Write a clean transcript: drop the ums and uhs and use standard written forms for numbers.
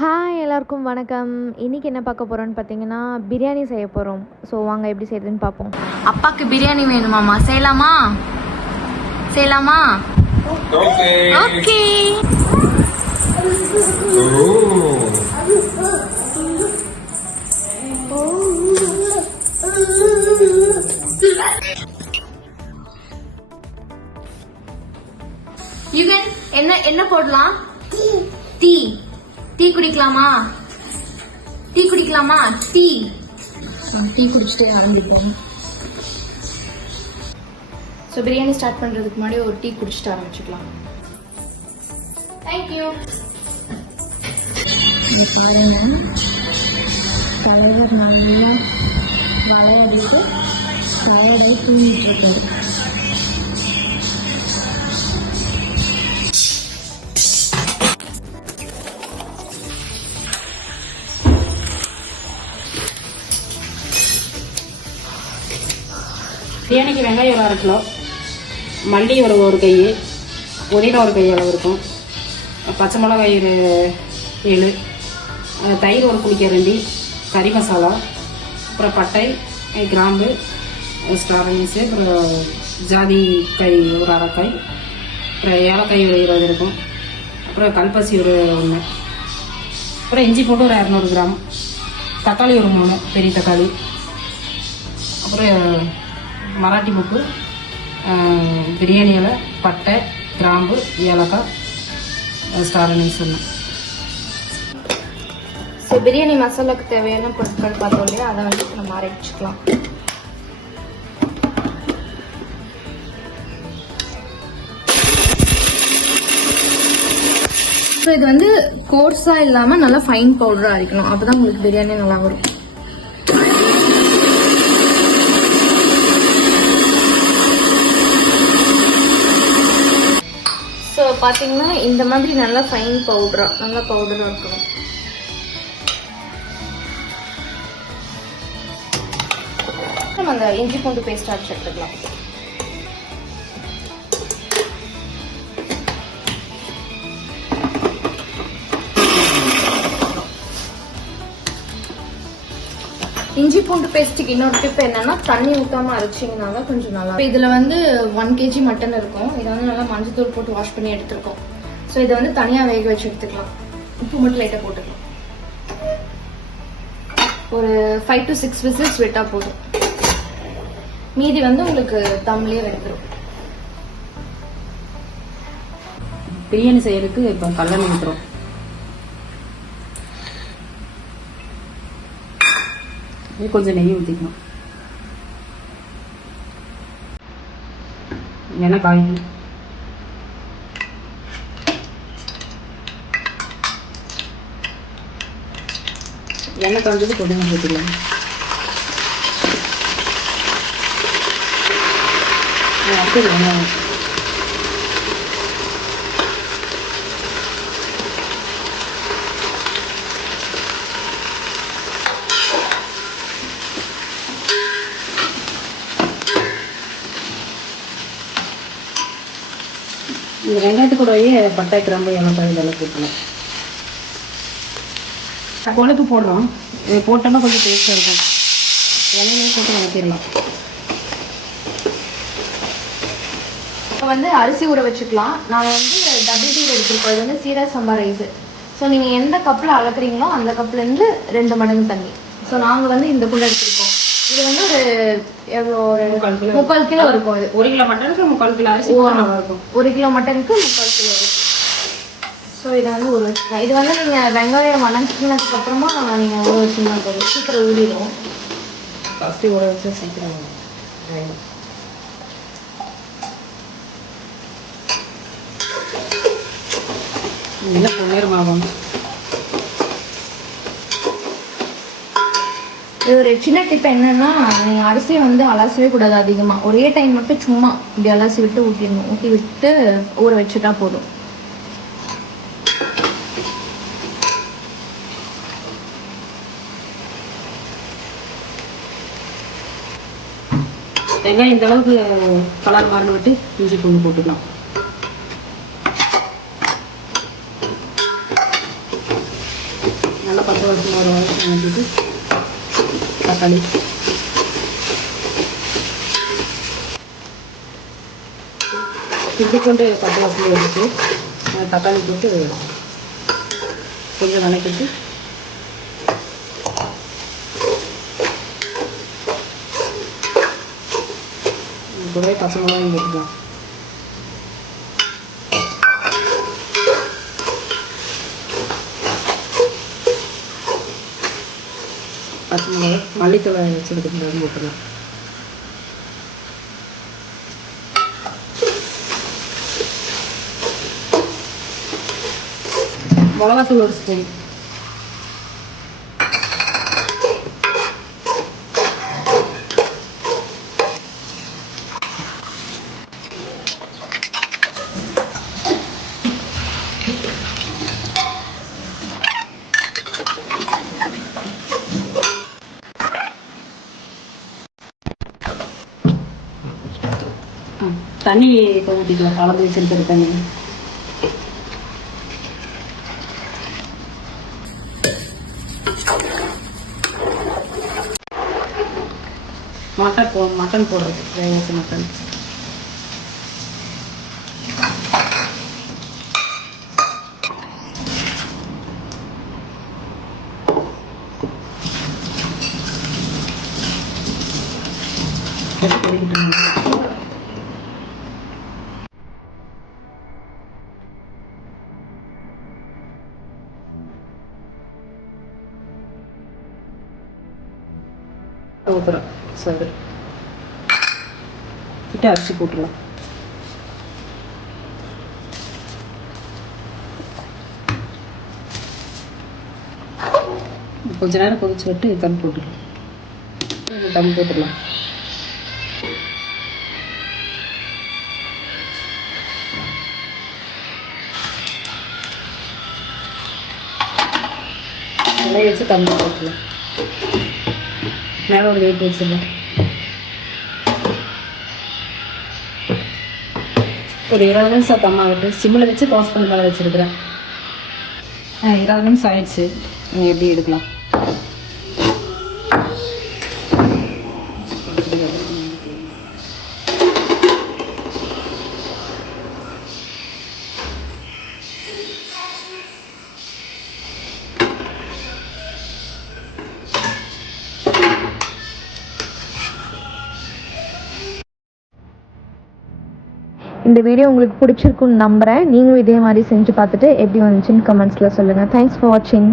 Hi எல்லாருக்கும் வணக்கம். இன்றைக்கி என்ன பார்க்க போகிறோன்னு பார்த்தீங்கன்னா பிரியாணி செய்ய போகிறோம். ஸோ வாங்க எப்படி செய்யுதுன்னு பார்ப்போம். அப்பாவுக்கு பிரியாணி வேணுமாம்மா, செய்யலாமா? செய்யலாமா? ஓகே. யுகன் என்ன என்ன போடலாம்? டீ. டீ குடிக்கலாமா? டீ குடிக்கலாமா? டீ டீ குடிச்சிட்டு ஆரம்பிப்போம். ஸோ பிரியாணி ஸ்டார்ட் பண்ணுறதுக்கு முன்னாடி ஒரு டீ குடிச்சிட்டு ஆரம்பிச்சுக்கலாம். தேங்க்யூ. தலைவர் நல்லா வளையடிட்டு தலைவரை தூங்கிட்டு இருக்குது. பிரியாணிக்கு வெங்காயம் ஒரு 1/2 கிலோ, மல்லி ஒரு கை, புதினா ஒரு கை அளவு இருக்கும், பச்சை மிளகாய் ஒரு 7, தயிர் ஒரு குளிக்கரண்டி, கறி மசாலா, அப்புறம் பட்டை, கிராம்பு, ஸ்டார் அனீஸு, அப்புறம் ஜாதி காய் ஒரு 1/2 காய், அப்புறம் ஏலக்காய் ஒரு 20 இருக்கும், அப்புறம் கல்பாசி ஒரு 1, அப்புறம் இஞ்சி போட்டு ஒரு 200 கிராம், தக்காளி ஒரு 3 பெரிய தக்காளி, அப்புறம் மராட்டி முக்கு, பிரியாணி இலை, பட்டை, கிராம்பு, ஏலக்காய், ஸ்டார் அனீஸ் ஒன்று. ஸோ பிரியாணி மசாலாவுக்கு தேவையான பொருட்கள் பார்த்தோம் இல்லையா, அதை வந்து நம்ம அரைச்சிக்கலாம். ஸோ இது வந்து கோர்ஸாக இல்லாமல் நல்லா ஃபைன் பவுடராக அரைக்கணும், அப்போ தான் உங்களுக்கு பிரியாணி நல்லா வரும். ஸோ பார்த்தீங்கன்னா இந்த மாதிரி நல்லா ஃபைன் பவுடராக இருக்கணும். நம்ம அந்த இஞ்சி பூண்டு பேஸ்ட் அரைச்சு எடுத்துக்கலாம். இஞ்சி பூண்டு பேஸ்ட்டுக்கு இன்னொரு டிப் என்னன்னா, தண்ணி ஊற்றாம அரைச்சிங்கனால கொஞ்சம் நல்லா. இதில் வந்து 1 kg மட்டன் இருக்கும். இதை வந்து நல்லா மஞ்சத்தூள் போட்டு வாஷ் பண்ணி எடுத்துருக்கோம். ஸோ இதை வந்து தனியாக வேக வச்சு எடுத்துக்கலாம். உப்பு மட்டும் லைட்டாக போட்டுக்கலாம். ஒரு 5 to 6 விசில்ஸ் விட்டா போதும். மீதி வந்து உங்களுக்கு தம்லேயே வெந்துடும். பிரியாணி செய்யறதுக்கு இப்போ கல்லெண்ணெய் ஊற்றுறோம். கொஞ்சம் நெய் ஊற்றிக்கணும். எண்ணெய் காயும். எண்ணெய் காய்ஞ்சது கொஞ்சம் ஊற்றிக்கலாம். அடுத்தது வெங்காயம். இந்த வெங்காயத்து கூடவே பட்டை, கிராம்பு, ஏலக்காய் இதெல்லாம் போட்டணும். கொழுப்பு போடுறோம். இது போட்டோம்னா கொஞ்சம் டேஸ்டாக இருக்கும். எண்ணெயிலே போட்டு வளர்த்திடலாம். இப்போ வந்து அரிசி ஊற வச்சுக்கலாம். நான் வந்து டபுள் டீ எடுத்துருக்கோம். இது வந்து சீரக சம்பா ரைஸு. ஸோ நீங்கள் எந்த கப்பில் அளக்குறீங்களோ அந்த கப்லேருந்து 2 மடங்கு தண்ணி. ஸோ நாங்கள் வந்து இந்த குள்ள எடுத்துருக்கோம். இது வந்து ஒரு எவ்வளோ, 3/4 கிலோ இருக்கும். இது 1 கிலோ மட்டனுக்கு 3/4 கிலோ அரிசி நல்லா இருக்கும். 1 கிலோ மட்டனுக்கு 3/4 கிலோ இருக்கும். ஸோ இதை வந்து ஊற வச்சுக்கலாம். இது வந்து நீங்கள் வெங்காயம் வணங்கினதுக்கு அப்புறமா நீங்கள் ஊற வச்சுருந்தா போதும், சீக்கிரம் ஊறிடும். ஃபஸ்ட்டு ஊற வச்சு சீக்கிரம் நல்லா பொன்னேரமாகும். இது ஒரு சின்ன டிப் என்னன்னா, நீங்கள் அரிசியை வந்து அலசவே கூடாது அதிகமாக. ஒரே டைம் மட்டும் சும்மா இப்படி அலசி விட்டு ஊற்றிடணும். ஊற்றி விட்டு ஊற வச்சுட்டா போதும். வெங்காயம் இந்த அளவுக்கு கலர் மாறின விட்டு இஞ்சி பூண்டு போட்டுக்கலாம். நல்லா பச்சை வாசனை வர வரைக்கும் வதக்கிட்டு தக்காளி இஞ்சி கொண்டு பச்சை வாசனை எடுத்து தக்காளி போட்டு கொஞ்சம் வதக்கிட்டு கூடவே பச்சை மிளகாயும் போட்டுக்கலாம். பச்சை மிளகாய் மல்லித்தலை வச்சுருக்கிறது போட்டுக்கலாம். மிளகாத்தூள் ஒரு ஸ்பூன், தண்ணி ஊற்றிக்கலாம். கலந்து வச்சிருக்கிற தண்ணி மட்டன் போடுறது, வேக வச்ச மட்டன். ஊற்றுறோம். சரி, கிட்ட அரிசி போட்டுடலாம். கொஞ்ச நேரம் கொதிச்சு விட்டு தம் போட்டுடலாம். தம் போட்டுடலாம். எண்ணெய் வச்சு தம் போட்டுடலாம். மேலே ஒரு வெயிட் வச்சிடலாம். ஒரு 20 நிமிஷம் தம் ஆகட்டு. சிம்மில் வச்சு க்ளோஸ் பண்ணி மேலே வச்சுருக்கிறேன். 20 நிமிஷம் ஆயிடுச்சு. எப்படி எடுக்கலாம். இந்த வீடியோ உங்களுக்கு பிடிச்சிருக்குன்னு நம்புகிறேன். நீங்களும் இதே மாதிரி செஞ்சு பார்த்துட்டு எப்படி வந்துச்சுன்னு கமெண்ட்ஸில் சொல்லுங்கள். தேங்க்ஸ் ஃபார் வாட்சிங்.